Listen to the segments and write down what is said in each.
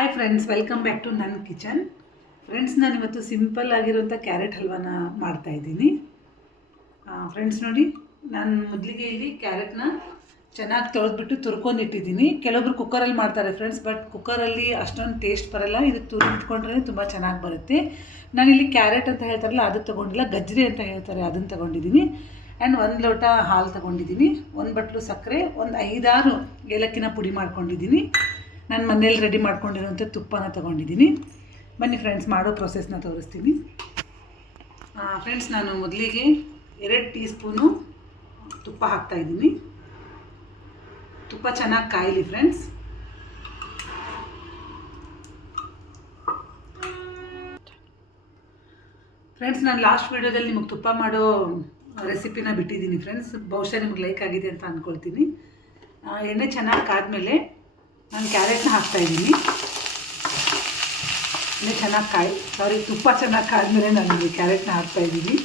Hi friends, welcome back to ನನ್ನ kitchen. Friends, ನಾನು ಇವತ್ತು ಸಿಂಪಲ್ ಆಗಿರುವಂಥ ಕ್ಯಾರೆಟ್ ಹಲ್ವಾನ ಮಾಡ್ತಾಯಿದ್ದೀನಿ. ಫ್ರೆಂಡ್ಸ್ ನೋಡಿ, ನಾನು ಮೊದಲಿಗೆ ಇಲ್ಲಿ ಕ್ಯಾರೆಟ್ನ ಚೆನ್ನಾಗಿ ತೊಳೆದ್ಬಿಟ್ಟು ತುರ್ಕೊಂಡಿಟ್ಟಿದ್ದೀನಿ. ಕೆಲವೊಬ್ರು ಕುಕ್ಕರಲ್ಲಿ ಮಾಡ್ತಾರೆ ಫ್ರೆಂಡ್ಸ್, ಬಟ್ ಕುಕ್ಕರಲ್ಲಿ ಅಷ್ಟೊಂದು ಟೇಸ್ಟ್ ಬರೋಲ್ಲ. ಇದು ತುರಿದ್ಕೊಂಡ್ರೆ ತುಂಬ ಚೆನ್ನಾಗಿ ಬರುತ್ತೆ. ನಾನಿಲ್ಲಿ ಕ್ಯಾರೆಟ್ ಅಂತ ಹೇಳ್ತಾರಲ್ಲ ಅದು ತೊಗೊಂಡಿಲ್ಲ, ಗಜ್ಜರಿ ಅಂತ ಹೇಳ್ತಾರೆ ಅದನ್ನು ತೊಗೊಂಡಿದ್ದೀನಿ. ಆ್ಯಂಡ್ 1 ಲೋಟ ಹಾಲು ತೊಗೊಂಡಿದ್ದೀನಿ, 1 ಬಟ್ಲು ಸಕ್ಕರೆ, ಒಂದು 5-6 ಏಲಕ್ಕಿನ ಪುಡಿ ಮಾಡ್ಕೊಂಡಿದ್ದೀನಿ. ನಾನು ಮನೇಲಿ ರೆಡಿ ಮಾಡ್ಕೊಂಡಿರೋಂಥ ತುಪ್ಪನ ತೊಗೊಂಡಿದ್ದೀನಿ. ಬನ್ನಿ ಫ್ರೆಂಡ್ಸ್, ಮಾಡೋ ಪ್ರೊಸೆಸ್ನ ತೋರಿಸ್ತೀನಿ. ಫ್ರೆಂಡ್ಸ್, ನಾನು ಮೊದಲಿಗೆ 2 ಟೀ ಸ್ಪೂನು ತುಪ್ಪ ಹಾಕ್ತಾಯಿದ್ದೀನಿ. ತುಪ್ಪ ಚೆನ್ನಾಗಿ ಕಾಯಲಿ ಫ್ರೆಂಡ್ಸ್. ಫ್ರೆಂಡ್ಸ್, ನಾನು ಲಾಸ್ಟ್ ವೀಡಿಯೋದಲ್ಲಿ ನಿಮಗೆ ತುಪ್ಪ ಮಾಡೋ ರೆಸಿಪಿನ ಬಿಟ್ಟಿದ್ದೀನಿ ಫ್ರೆಂಡ್ಸ್. ಬಹುಶಃ ನಿಮ್ಗೆ ಲೈಕ್ ಆಗಿದೆ ಅಂತ ಅಂದ್ಕೊಳ್ತೀನಿ. ಎಣ್ಣೆ ಚೆನ್ನಾಗಿ ಕಾದ್ಮೇಲೆ ನಾನು ಕ್ಯಾರೆಟ್ನ ಹಾಕ್ತಾಯಿದ್ದೀನಿ. ಎಣ್ಣೆ ಚೆನ್ನಾಗಿ ತುಪ್ಪ ಚೆನ್ನಾಗಿ ಕಾದ್ಮೇಲೆ ನಾನು ಕ್ಯಾರೆಟ್ನ ಹಾಕ್ತಾಯಿದ್ದೀನಿ.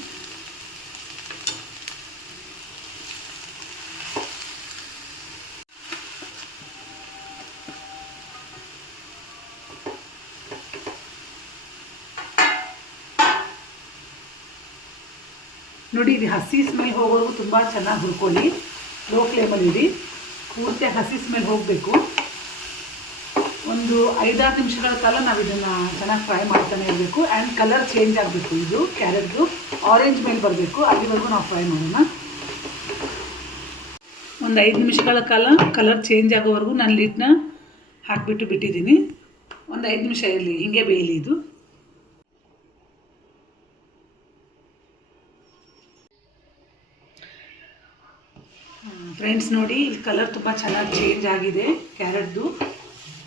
ನೋಡಿ, ಇದು ಹಸಿ ಸ್ಮೆಲ್ ಹೋಗೋವರೆಗೂ ತುಂಬ ಚೆನ್ನಾಗಿ ಹುರ್ಕೊಳ್ಳಿ. ಲೋ ಫ್ಲೇಮಲ್ಲಿ ಇಡಿ, ಪೂರ್ತಿ ಹಸಿ ಸ್ಮೆಲ್ ಹೋಗಬೇಕು. ಒಂದು 5-6 ನಿಮಿಷಗಳ ಕಾಲ ನಾವು ಇದನ್ನು ಚೆನ್ನಾಗಿ ಫ್ರೈ ಮಾಡ್ತಾನೆ ಇರಬೇಕು. ಆ್ಯಂಡ್ ಕಲರ್ ಚೇಂಜ್ ಆಗಬೇಕು. ಇದು ಕ್ಯಾರೆಟ್ದು ಆರೆಂಜ್ ಮೇಲೆ ಬರಬೇಕು, ಅಲ್ಲಿವರೆಗೂ ನಾವು ಫ್ರೈ ಮಾಡೋಣ. ಒಂದು 5 ನಿಮಿಷಗಳ ಕಾಲ ಕಲರ್ ಚೇಂಜ್ ಆಗೋವರೆಗೂ ನಾನು ಲಿಡ್ನ ಹಾಕಿಬಿಟ್ಟು ಬಿಟ್ಟಿದ್ದೀನಿ. ಒಂದು 5 ನಿಮಿಷ ಇರಲಿ, ಹೀಗೆ ಬೇಯಲಿ ಇದು. ಫ್ರೆಂಡ್ಸ್ ನೋಡಿ, ಇಲ್ಲಿ ಕಲರ್ ತುಂಬ ಚೆನ್ನಾಗಿ ಚೇಂಜ್ ಆಗಿದೆ ಕ್ಯಾರೆಟ್ದು.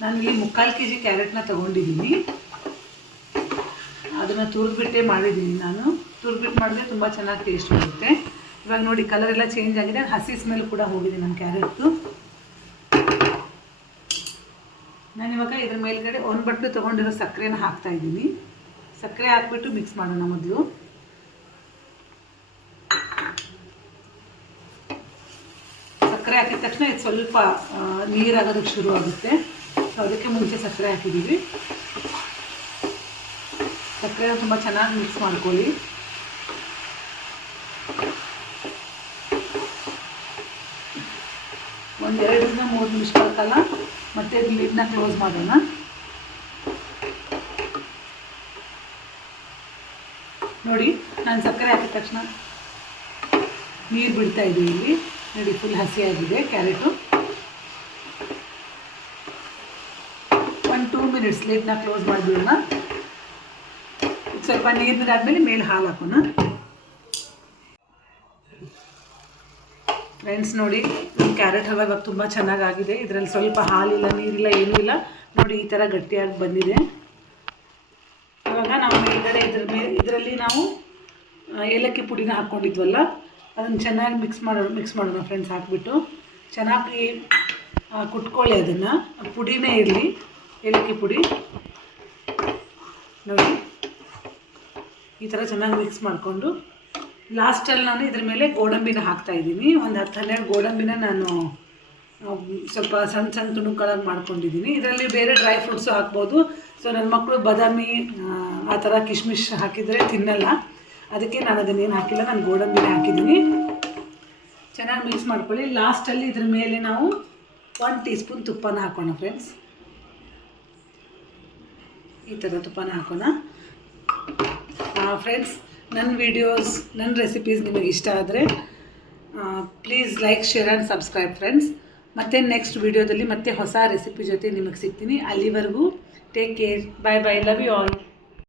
ನನಗೆ 3/4 kg ಕ್ಯಾರೆಟ್ನ ತೊಗೊಂಡಿದ್ದೀನಿ. ಅದನ್ನು ತುರಿದ್ಬಿಟ್ಟೆ ಮಾಡಿದ್ದೀನಿ. ನಾನು ತುರಿದ್ಬಿಟ್ಟು ಮಾಡಿದ್ರೆ ತುಂಬ ಚೆನ್ನಾಗಿ ಟೇಸ್ಟ್ ಬರುತ್ತೆ. ಇವಾಗ ನೋಡಿ, ಕಲರ್ ಎಲ್ಲ ಚೇಂಜ್ ಆಗಿದೆ, ಹಸಿ ಸ್ಮೆಲ್ ಕೂಡ ಹೋಗಿದೆ ನನ್ನ ಕ್ಯಾರೆಟ್ದು. ನಾನಿವಾಗ ಇದ್ರ ಮೇಲ್ಗಡೆ 1 ಬಟ್ಲು ತೊಗೊಂಡಿರೋ ಸಕ್ಕರೆನ ಹಾಕ್ತಾಯಿದ್ದೀನಿ. ಸಕ್ಕರೆ ಹಾಕ್ಬಿಟ್ಟು ಮಿಕ್ಸ್ ಮಾಡೋಣ. ಮೊದಲು ಸಕ್ಕರೆ ಹಾಕಿದ ತಕ್ಷಣ ಇದು ಸ್ವಲ್ಪ ನೀರಾಗೋದಕ್ಕೆ ಶುರು ಆಗುತ್ತೆ. ಅದಕ್ಕೆ ಮುಂಚೆ ಸಕ್ಕರೆ ಹಾಕಿದ್ದೀವಿ. ಸಕ್ಕರೆ ತುಂಬ ಚೆನ್ನಾಗಿ ಮಿಕ್ಸ್ ಮಾಡ್ಕೊಳ್ಳಿ. ಒಂದು 2-3 ನಿಮಿಷಗಳ ಕಾಲ ಮತ್ತೆ ಲಿಡ್ನ ಕ್ಲೋಸ್ ಮಾಡೋಣ. ನೋಡಿ, ನಾನು ಸಕ್ಕರೆ ಹಾಕಿದ ತಕ್ಷಣ ನೀರು ಬಿಡ್ತಾ ಇದ್ದೀವಿ. ಇಲ್ಲಿ ನೋಡಿ, ಫುಲ್ ಹಸಿಯಾಗಿದೆ ಕ್ಯಾರೆಟು. 1-2 ಮಿನಿಟ್ಸ್ ಲಿಡ್ನ ಕ್ಲೋಸ್ ಮಾಡಿಬಿಡೋಣ. ಸ್ವಲ್ಪ ನೀರಿನಾದ್ಮೇಲೆ ಮೇಲೆ ಹಾಲು ಹಾಕೋಣ. ಫ್ರೆಂಡ್ಸ್ ನೋಡಿ, ಕ್ಯಾರೆಟ್ ಹಲ್ವಾ ಇವಾಗ ತುಂಬ ಚೆನ್ನಾಗಾಗಿದೆ. ಇದರಲ್ಲಿ ಸ್ವಲ್ಪ ಹಾಲಿಲ್ಲ, ನೀರಿಲ್ಲ, ಏನೂ ಇಲ್ಲ. ನೋಡಿ, ಈ ಥರ ಗಟ್ಟಿಯಾಗಿ ಬಂದಿದೆ. ಇವಾಗ ನಾವು ಮೇಲ್ಗಡೆ ಇದರಲ್ಲಿ ನಾವು ಏಲಕ್ಕಿ ಪುಡಿನ ಹಾಕ್ಕೊಂಡಿದ್ವಲ್ಲ, ಅದನ್ನು ಚೆನ್ನಾಗಿ ಮಿಕ್ಸ್ ಮಾಡೋಣ ಫ್ರೆಂಡ್ಸ್. ಹಾಕಿಬಿಟ್ಟು ಚೆನ್ನಾಗಿ ಕುಟ್ಕೊಳ್ಳಿ. ಅದನ್ನು ಪುಡಿನೇ ಇರಲಿ, ಏಲಕ್ಕಿ ಪುಡಿ. ನೋಡಿ, ಈ ಥರ ಚೆನ್ನಾಗಿ ಮಿಕ್ಸ್ ಮಾಡಿಕೊಂಡು ಲಾಸ್ಟಲ್ಲಿ ನಾನು ಇದ್ರ ಮೇಲೆ ಗೋಡಂಬಿನ ಹಾಕ್ತಾಯಿದ್ದೀನಿ. ಒಂದು 10-12 ಗೋಡಂಬಿನ ನಾನು ಸ್ವಲ್ಪ ಸಣ್ಣ ತುಣುಕಳಾಗಿ ಮಾಡ್ಕೊಂಡಿದ್ದೀನಿ. ಇದರಲ್ಲಿ ಬೇರೆ ಡ್ರೈ ಫ್ರೂಟ್ಸು ಹಾಕ್ಬೋದು. ಸೊ ನನ್ನ ಮಕ್ಕಳು ಬಾದಾಮಿ ಆ ಥರ ಕಿಶ್ಮಿಶ್ ಹಾಕಿದರೆ ತಿನ್ನಲ್ಲ, ಅದಕ್ಕೆ ನಾನು ಅದನ್ನೇನು ಹಾಕಿಲ್ಲ, ನಾನು ಗೋಡಂಬಿನೇ ಹಾಕಿದ್ದೀನಿ. ಚೆನ್ನಾಗಿ ಮಿಕ್ಸ್ ಮಾಡ್ಕೊಳ್ಳಿ. ಲಾಸ್ಟಲ್ಲಿ ಇದ್ರ ಮೇಲೆ ನಾವು 1 ಟೀ ಸ್ಪೂನ್ ತುಪ್ಪನ ಹಾಕೋಣ ಫ್ರೆಂಡ್ಸ್. ಈ ಥರ ತುಪ್ಪನ ಹಾಕೋಣ. ಫ್ರೆಂಡ್ಸ್, ನನ್ನ ವೀಡಿಯೋಸ್, ನನ್ನ ರೆಸಿಪೀಸ್ ನಿಮಗೆ ಇಷ್ಟ ಆದರೆ please like, share and subscribe friends. ಮತ್ತು ನೆಕ್ಸ್ಟ್ ವೀಡಿಯೋದಲ್ಲಿ ಮತ್ತೆ ಹೊಸ ರೆಸಿಪಿ ಜೊತೆ ನಿಮಗೆ ಸಿಗ್ತೀನಿ. ಅಲ್ಲಿವರೆಗೂ take care, bye bye, love you all.